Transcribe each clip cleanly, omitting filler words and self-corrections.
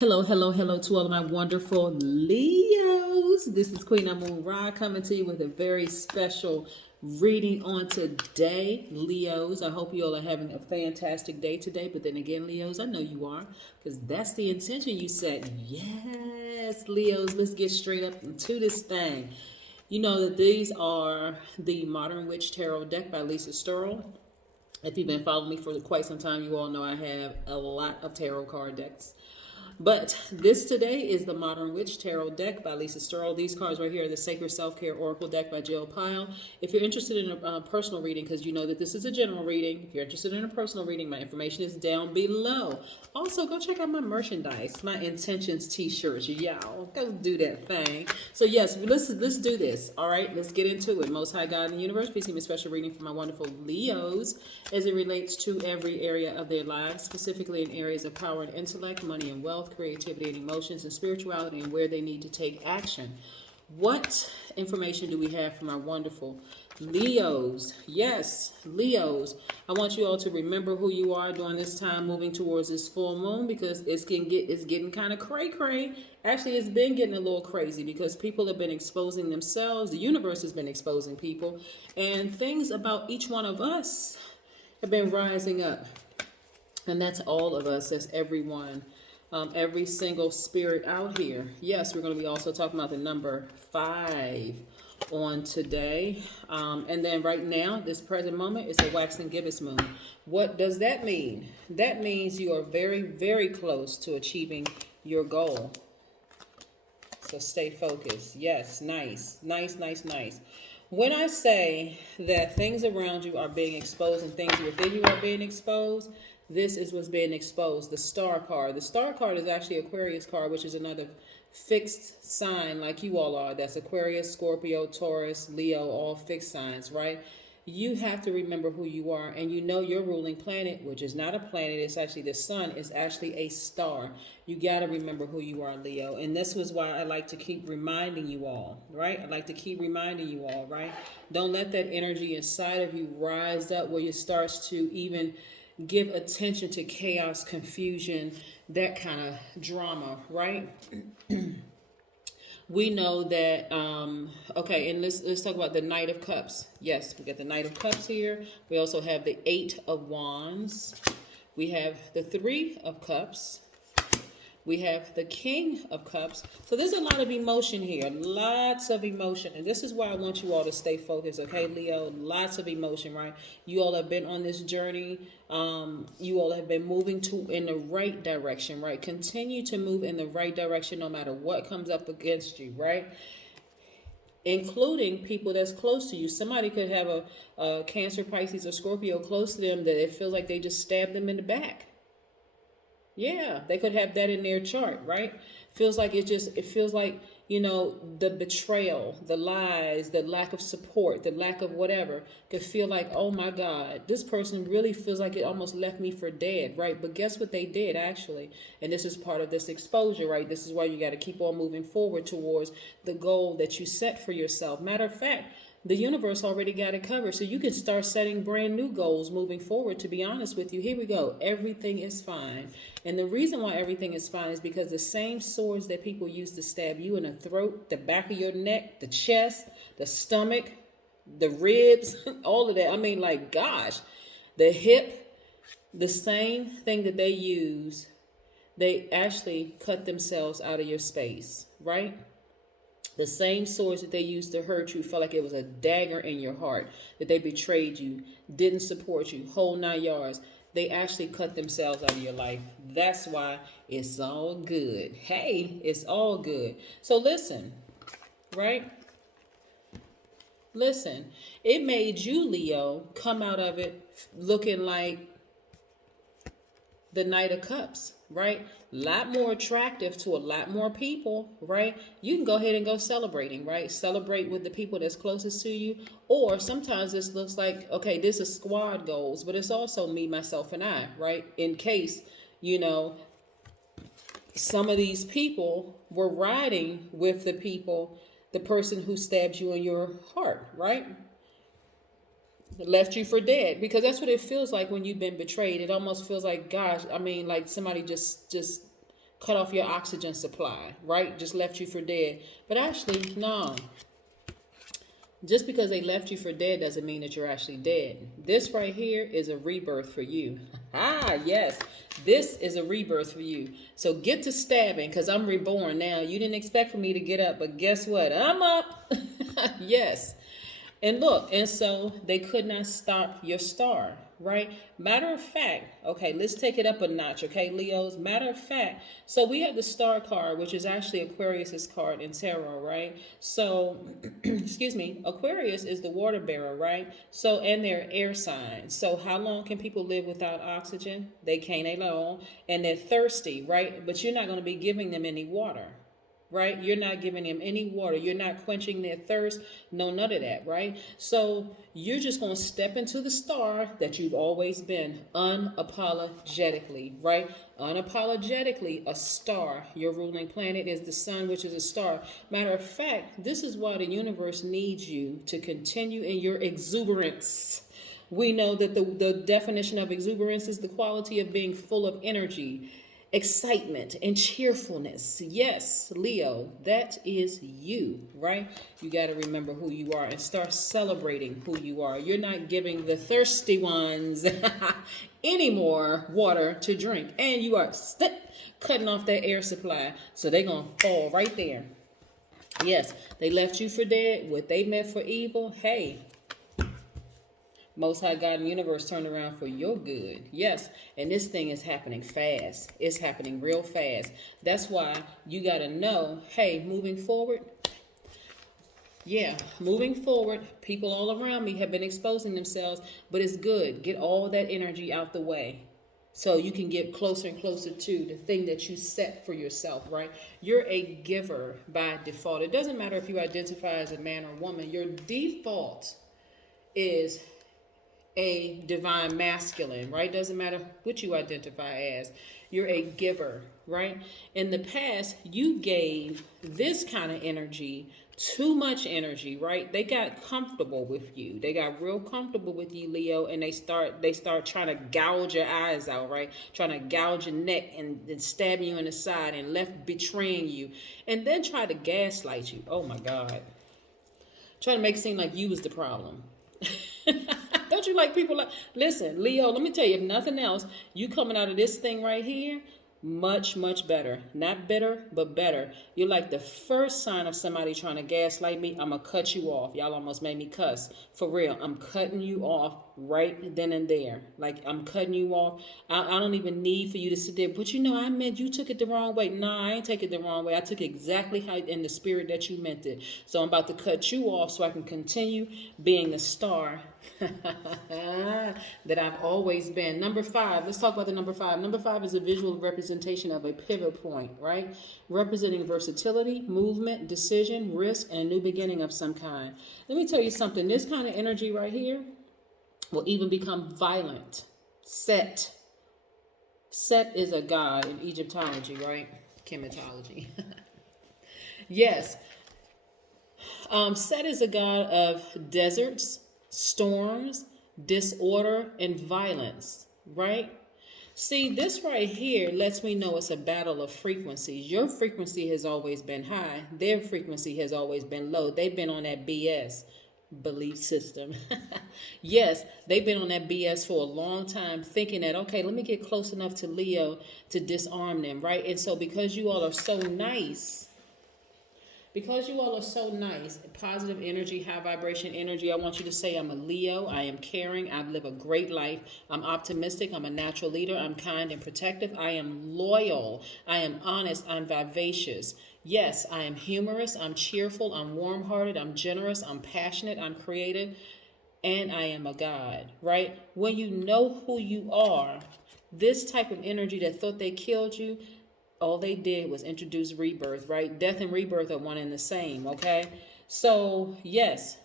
Hello, hello, hello to all of my wonderful Leos. This is Queen Amun Ra coming to you with a very special reading on today, Leos. I hope you all are having a fantastic day today. But then again, Leos, I know you are because that's the intention you set. Yes, Leos, let's get straight up into this thing. You know that these are the Modern Witch Tarot deck by Lisa Sturl. If you've been following me for quite some time, you all know I have a lot of tarot card decks. But this today is the Modern Witch Tarot deck by Lisa Sturl. These cards right here are the Sacred Self-Care Oracle deck by Jill Pyle. If you're interested in a personal reading, because you know that this is a general reading, if you're interested in a personal reading, my information is down below. Also, go check out my merchandise, my Intentions t-shirts. Y'all, go do that thing. So yes, let's do this. All right, let's get into it. Most High God in the universe, please give me a special reading for my wonderful Leos as it relates to every area of their lives, specifically in areas of power and intellect, money and wealth, creativity and emotions, and spirituality, and where they need to take action. What information do we have from our wonderful Leos? Yes, Leos. I want you all to remember who you are during this time moving towards this full moon, because it's getting kind of cray. Actually, it's been getting a little crazy because people have been exposing themselves. The universe has been exposing people, and things about each one of us have been rising up. And that's all of us. That's everyone. Every single spirit out here. Yes, we're going to be also talking about the number 5 on today. And then right now, this present moment, is a waxing gibbous moon. What does that mean? That means you are very, very close to achieving your goal. So stay focused. Yes, nice. When I say that things around you are being exposed and things within you are being exposed, this is what's being exposed. The star card. The star card is actually Aquarius card, which is another fixed sign like you all are. That's Aquarius, Scorpio, Taurus, Leo, all fixed signs, right? You have to remember who you are, and you know your ruling planet, which is not a planet, it's actually the sun, is actually a star. You got to remember who you are, Leo. And this was why I like to keep reminding you all, right? I like to keep reminding you all, right? Don't let that energy inside of you rise up where it starts to even give attention to chaos, confusion, that kind of drama, right? We know that, okay, and let's talk about the Knight of Cups. Yes, we got the Knight of Cups here. We also have the 8 of Wands. We have the 3 of Cups. We have the King of Cups. So there's a lot of emotion here. Lots of emotion. And this is why I want you all to stay focused, okay, Leo? Lots of emotion, right? You all have been on this journey. You all have been moving in the right direction, right? Continue to move in the right direction no matter what comes up against you, right? Including people that's close to you. Somebody could have a Cancer, Pisces, or Scorpio close to them that it feels like they just stabbed them in the back. Yeah, they could have that in their chart, right? It feels like, the betrayal, the lies, the lack of support, the lack of whatever could feel like, oh my God, this person really feels like it almost left me for dead, right? But guess what they did actually? And this is part of this exposure, right? This is why you got to keep on moving forward towards the goal that you set for yourself. Matter of fact, the universe already got it covered. So you can start setting brand new goals moving forward. To be honest with you, here we go. Everything is fine. And the reason why everything is fine is because the same swords that people use to stab you in the throat, the back of your neck, the chest, the stomach, the ribs, all of that. I mean, like, gosh, the hip, the same thing that they use, they actually cut themselves out of your space, right? The same swords that they used to hurt you felt like it was a dagger in your heart, that they betrayed you, didn't support you, whole 9 yards. They actually cut themselves out of your life. That's why it's all good. Hey, it's all good. So listen, right? Listen, it made you, Leo, come out of it looking like the Knight of Cups, right? A lot more attractive to a lot more people, right? You can go ahead and go celebrating, right? Celebrate with the people that's closest to you. Or sometimes this looks like, okay, this is squad goals, but it's also me, myself, and I, right? In case, some of these people were riding with the person who stabbed you in your heart, right? Left you for dead, because that's what it feels like when you've been betrayed. It almost feels like, gosh, I mean, like somebody just cut off your oxygen supply, right? Just left you for dead. But actually, no. Just because they left you for dead doesn't mean that you're actually dead. This right here is a rebirth for you. Ah, yes. This is a rebirth for you. So get to stabbing, because I'm reborn now. You didn't expect for me to get up, but guess what? I'm up. Yes. And look, and so they could not stop your star, right? Matter of fact, okay, let's take it up a notch, okay, Leos? Matter of fact, so we have the star card, which is actually Aquarius's card in tarot, right? So, excuse me, Aquarius is the water bearer, right? So, and they're air signs. So how long can people live without oxygen? They can't at all. And they're thirsty, right? But you're not going to be giving them any water. Right? You're not giving them any water. You're not quenching their thirst. No, none of that, right? So you're just going to step into the star that you've always been unapologetically, right? Unapologetically a star. Your ruling planet is the sun, which is a star. Matter of fact, this is why the universe needs you to continue in your exuberance. We know that the definition of exuberance is the quality of being full of energy, excitement, and cheerfulness. Yes, Leo, that is you, right? You got to remember who you are and start celebrating who you are. You're not giving the thirsty ones any more water to drink, and you are cutting off their air supply, so they're going to fall right there. Yes, they left you for dead. What they meant for evil, hey, Most High God and the universe turned around for your good. Yes, and this thing is happening fast. It's happening real fast. That's why you got to know, hey, moving forward, moving forward, people all around me have been exposing themselves, but it's good. Get all that energy out the way so you can get closer and closer to the thing that you set for yourself, right? You're a giver by default. It doesn't matter if you identify as a man or woman. Your default is a divine masculine, right? Doesn't matter what you identify as. You're a giver, right? In the past, you gave this kind of energy, too much energy, right? They got comfortable with you. They got real comfortable with you, Leo, and they start trying to gouge your eyes out, right? Trying to gouge your neck and stab you in the side and left betraying you, and then try to gaslight you. Oh my God. Trying to make it seem like you was the problem. Don't you like people like, listen, Leo, let me tell you, if nothing else, you coming out of this thing right here, much, much better. Not bitter, but better. You're like the first sign of somebody trying to gaslight me. I'm going to cut you off. Y'all almost made me cuss. For real, I'm cutting you off right then and there. Like, I'm cutting you off. I don't even need for you to sit there. But you know, I meant you took it the wrong way. Nah, I ain't take it the wrong way. I took it exactly how in the spirit that you meant it. So I'm about to cut you off so I can continue being the star that I've always been. Number 5. Let's talk about the number 5. Number 5 is a visual representation of a pivot point, right? Representing versatility, movement, decision, risk, and a new beginning of some kind. Let me tell you something. This kind of energy right here will even become violent. Set. Set is a god in Egyptology, right? Chematology. Yes. Set is a god of deserts, storms, disorder, and violence, right? See, this right here lets me know it's a battle of frequencies. Your frequency has always been high. Their frequency has always been low. They've been on that BS belief system. Yes, they've been on that BS for a long time, thinking that, okay, let me get close enough to Leo to disarm them, right? And so because you all are so nice, positive energy, high vibration energy, I want you to say, I'm a Leo, I am caring, I live a great life, I'm optimistic, I'm a natural leader, I'm kind and protective, I am loyal, I am honest, I'm vivacious. Yes, I am humorous, I'm cheerful, I'm warm-hearted, I'm generous, I'm passionate, I'm creative, and I am a God, right? When you know who you are, this type of energy that thought they killed you, all they did was introduce rebirth, right? Death and rebirth are one and the same, okay? So, yes,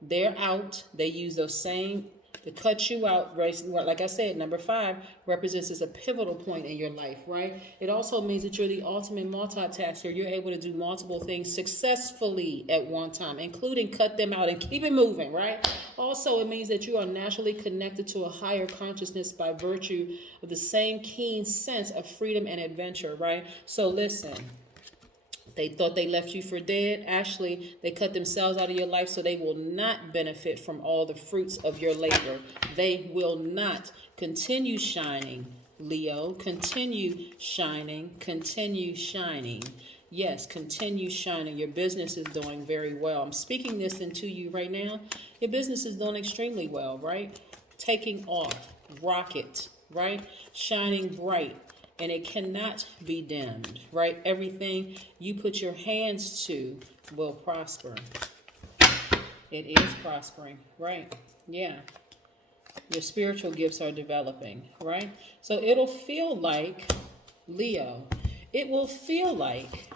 they're out. They use those same To cut you out, right? Like I said, number 5 represents as a pivotal point in your life, right? It also means that you're the ultimate multitasker. You're able to do multiple things successfully at one time, including cut them out and keep it moving, right? Also, it means that you are naturally connected to a higher consciousness by virtue of the same keen sense of freedom and adventure, right? So listen. They thought they left you for dead. Actually, they cut themselves out of your life so they will not benefit from all the fruits of your labor. They will not. Continue shining, Leo. Continue shining. Continue shining. Yes, continue shining. Your business is doing very well. I'm speaking this into you right now. Your business is doing extremely well, right? Taking off. Rocket, right? Shining bright. And it cannot be dimmed, right? Everything you put your hands to will prosper. It is prospering, right? Yeah. Your spiritual gifts are developing, right? So it'll feel like, Leo, it will feel like,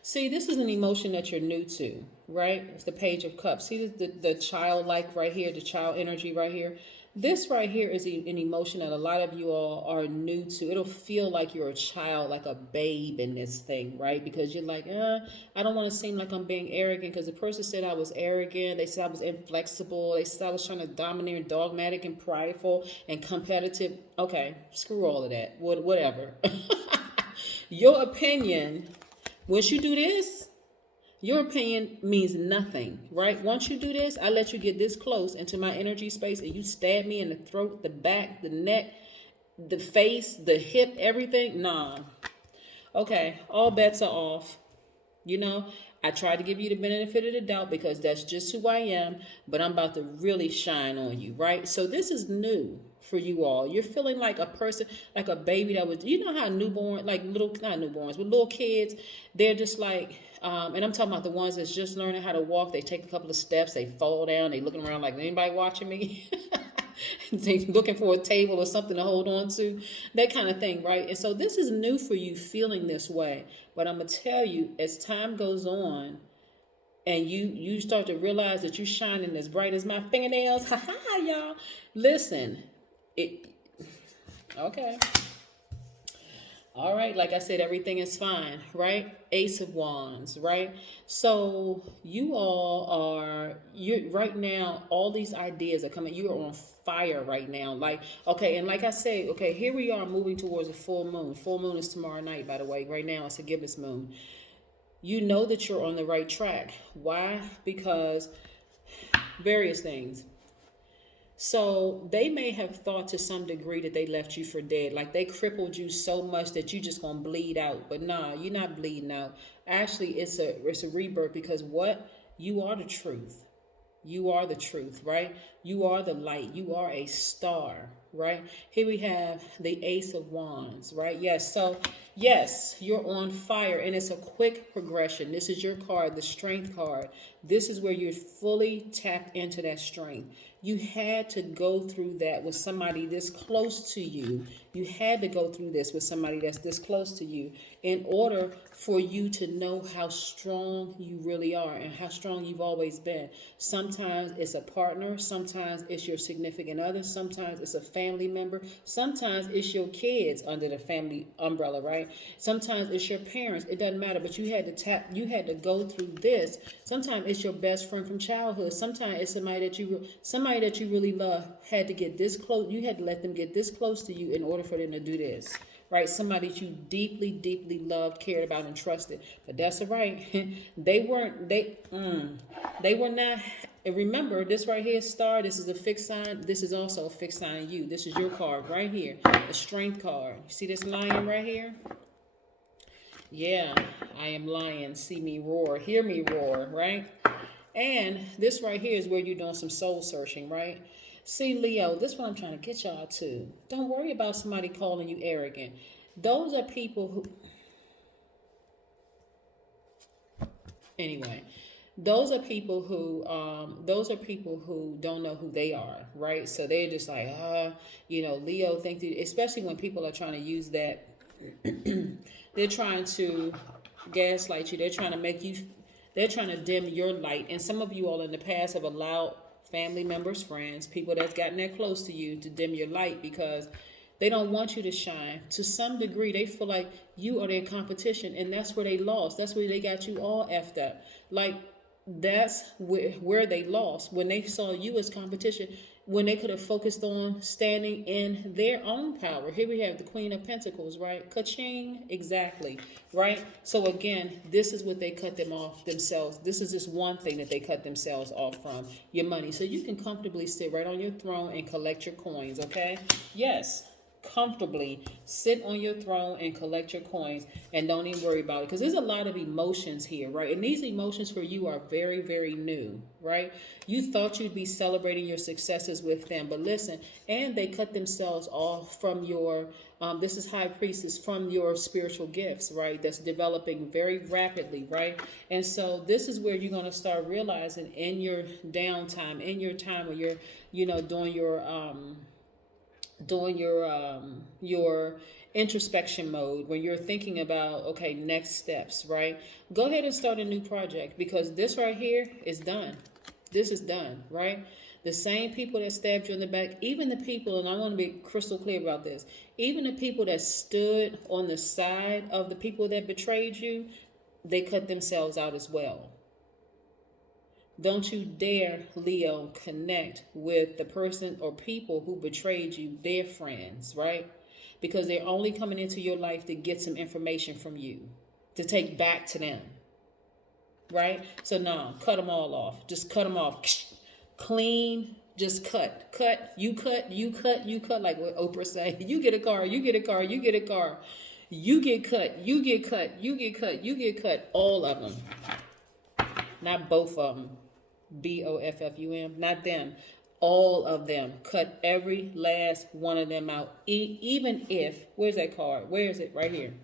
see, this is an emotion that you're new to, right? It's the Page of Cups. See the childlike right here, the child energy right here. This right here is an emotion that a lot of you all are new to. It'll feel like you're a child, like a babe in this thing, right? Because you're like, I don't want to seem like I'm being arrogant, because the person said I was arrogant. They said I was inflexible. They said I was trying to domineer and dogmatic and prideful and competitive. Okay, screw all of that. Whatever. Your opinion, once you do this, your opinion means nothing, right? Once you do this, I let you get this close into my energy space and you stab me in the throat, the back, the neck, the face, the hip, everything. Nah. Okay, all bets are off. You know, I tried to give you the benefit of the doubt because that's just who I am, but I'm about to really shine on you, right? So this is new for you all. You're feeling like a person, like a baby that was, you know how newborn, like little, not newborns, but little kids, they're just like, and I'm talking about the ones that's just learning how to walk. They take a couple of steps, they fall down, they looking around like, anybody watching me? They looking for a table or something to hold on to, that kind of thing, right? And so this is new for you feeling this way. But I'm going to tell you, as time goes on and you start to realize that you're shining as bright as my fingernails, ha-ha, y'all. Listen, okay. All right, like I said, everything is fine, right? Ace of Wands, right? So you all are, you right now, all these ideas are coming. You are on fire right now. Like, okay, and like I say, okay, here we are moving towards a full moon. Full moon is tomorrow night, by the way. Right now, it's a gibbous moon. You know that you're on the right track. Why? Because various things. So they may have thought to some degree that they left you for dead. Like they crippled you so much that you just gonna bleed out. But nah, you're not bleeding out. Actually, it's a rebirth, because what? You are the truth. You are the truth, right? You are the light. You are a star, right? Here we have the Ace of Wands, right? Yes. So yes, you're on fire, and it's a quick progression. This is your card, the Strength card. This is where you're fully tapped into that strength. You had to go through that with somebody this close to you. You had to go through this with somebody that's this close to you in order for you to know how strong you really are and how strong you've always been. Sometimes it's a partner. Sometimes it's your significant other. Sometimes it's a family member. Sometimes it's your kids under the family umbrella, right? Sometimes it's your parents. It doesn't matter, but you had to go through this. Sometimes it's your best friend from childhood. Sometimes it's somebody that you really love had to get this close. You had to let them get this close to you in order for them to do this, right? Somebody that you deeply, deeply loved, cared about, and trusted. But that's all right. They were not. And remember, this right here, star, this is a fixed sign. This is also a fixed sign you. This is your card right here, the Strength card. You see this lion right here? Yeah, I am lion. See me roar. Hear me roar, right? And this right here is where you're doing some soul searching, right? See, Leo, this is what I'm trying to get y'all to. Don't worry about somebody calling you arrogant. Those are people who... Anyway, those are people who don't know who they are, right? So they're just like, Leo think that, especially when people are trying to use that, they're trying to gaslight you. They're trying to make you They're trying to dim your light. And some of you all in the past have allowed family members, friends, people that's gotten that close to you to dim your light because they don't want you to shine. To some degree, they feel like you are their competition, and that's where they lost. That's where they got you all effed up. Like, that's where they lost, when they saw you as competition, when they could have focused on standing in their own power. Here we have the Queen of Pentacles, right? Ka-ching, exactly, right? So again, this is what they cut them off themselves. This is just one thing that they cut themselves off from, your money. So you can comfortably sit right on your throne and collect your coins, okay? Yes, comfortably sit on your throne and collect your coins, and don't even worry about it, because there's a lot of emotions here, right? And these emotions for you are very, very new, right? You thought you'd be celebrating your successes with them, but listen, and they cut themselves off from your this is High Priestess, from your spiritual gifts, right? That's developing very rapidly, right? And so this is where you're going to start realizing in your downtime, in your time when you're, doing your introspection mode, when you're thinking about, okay, next steps, right? Go ahead and start a new project, because this right here is done. This is done, right? The same people that stabbed you in the back, even the people, and I want to be crystal clear about this, even the people that stood on the side of the people that betrayed you, they cut themselves out as well. Don't you dare, Leo, connect with the person or people who betrayed you, their friends, right? Because they're only coming into your life to get some information from you, to take back to them, right? So no, cut them all off. Just cut them off. Clean, just cut. You cut, like what Oprah say. You get a car, you get a car, you get a car. You get cut, you get cut, you get cut, you get cut. All of them. Not both of them. BOFFUM, not them. All of them. Cut every last one of them out. Even if, where's that card? Where is it? Right here.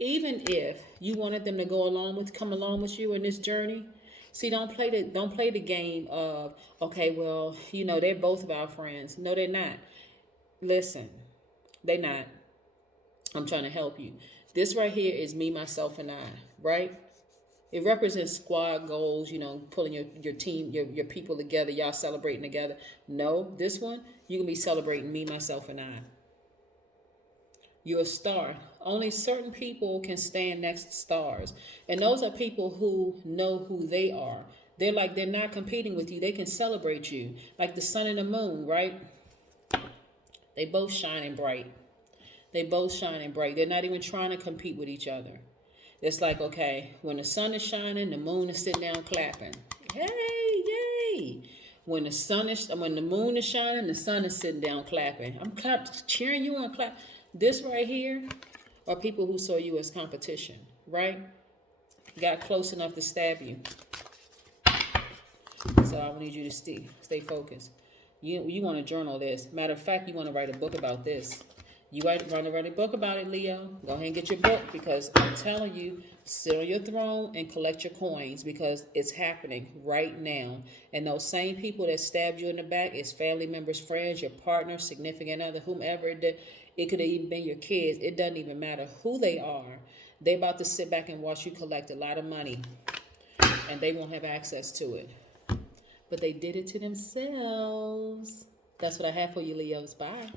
Even if you wanted them to come along with you in this journey. See, don't play the game of, okay, well, they're both of our friends. No, they're not. Listen, they're not. I'm trying to help you. This right here is me, myself, and I, right? It represents squad goals, pulling your team, your people together, y'all celebrating together. No, this one, you can be celebrating me, myself, and I. You're a star. Only certain people can stand next to stars. And those are people who know who they are. They're not competing with you. They can celebrate you. Like the sun and the moon, right? They both shining bright. They're not even trying to compete with each other. It's like, okay, when the sun is shining, the moon is sitting down clapping. Hey, yay! When the moon is shining, the sun is sitting down clapping. I'm cheering you on, clap. This right here are people who saw you as competition, right? Got close enough to stab you. So I need you to stay focused. You want to journal this. Matter of fact, you want to write a book about this. You want to write a book about it, Leo. Go ahead and get your book, because I'm telling you, sit on your throne and collect your coins, because it's happening right now. And those same people that stabbed you in the back is family members, friends, your partner, significant other, whomever it did. It could have even been your kids. It doesn't even matter who they are. They're about to sit back and watch you collect a lot of money, and they won't have access to it. But they did it to themselves. That's what I have for you, Leos. Bye.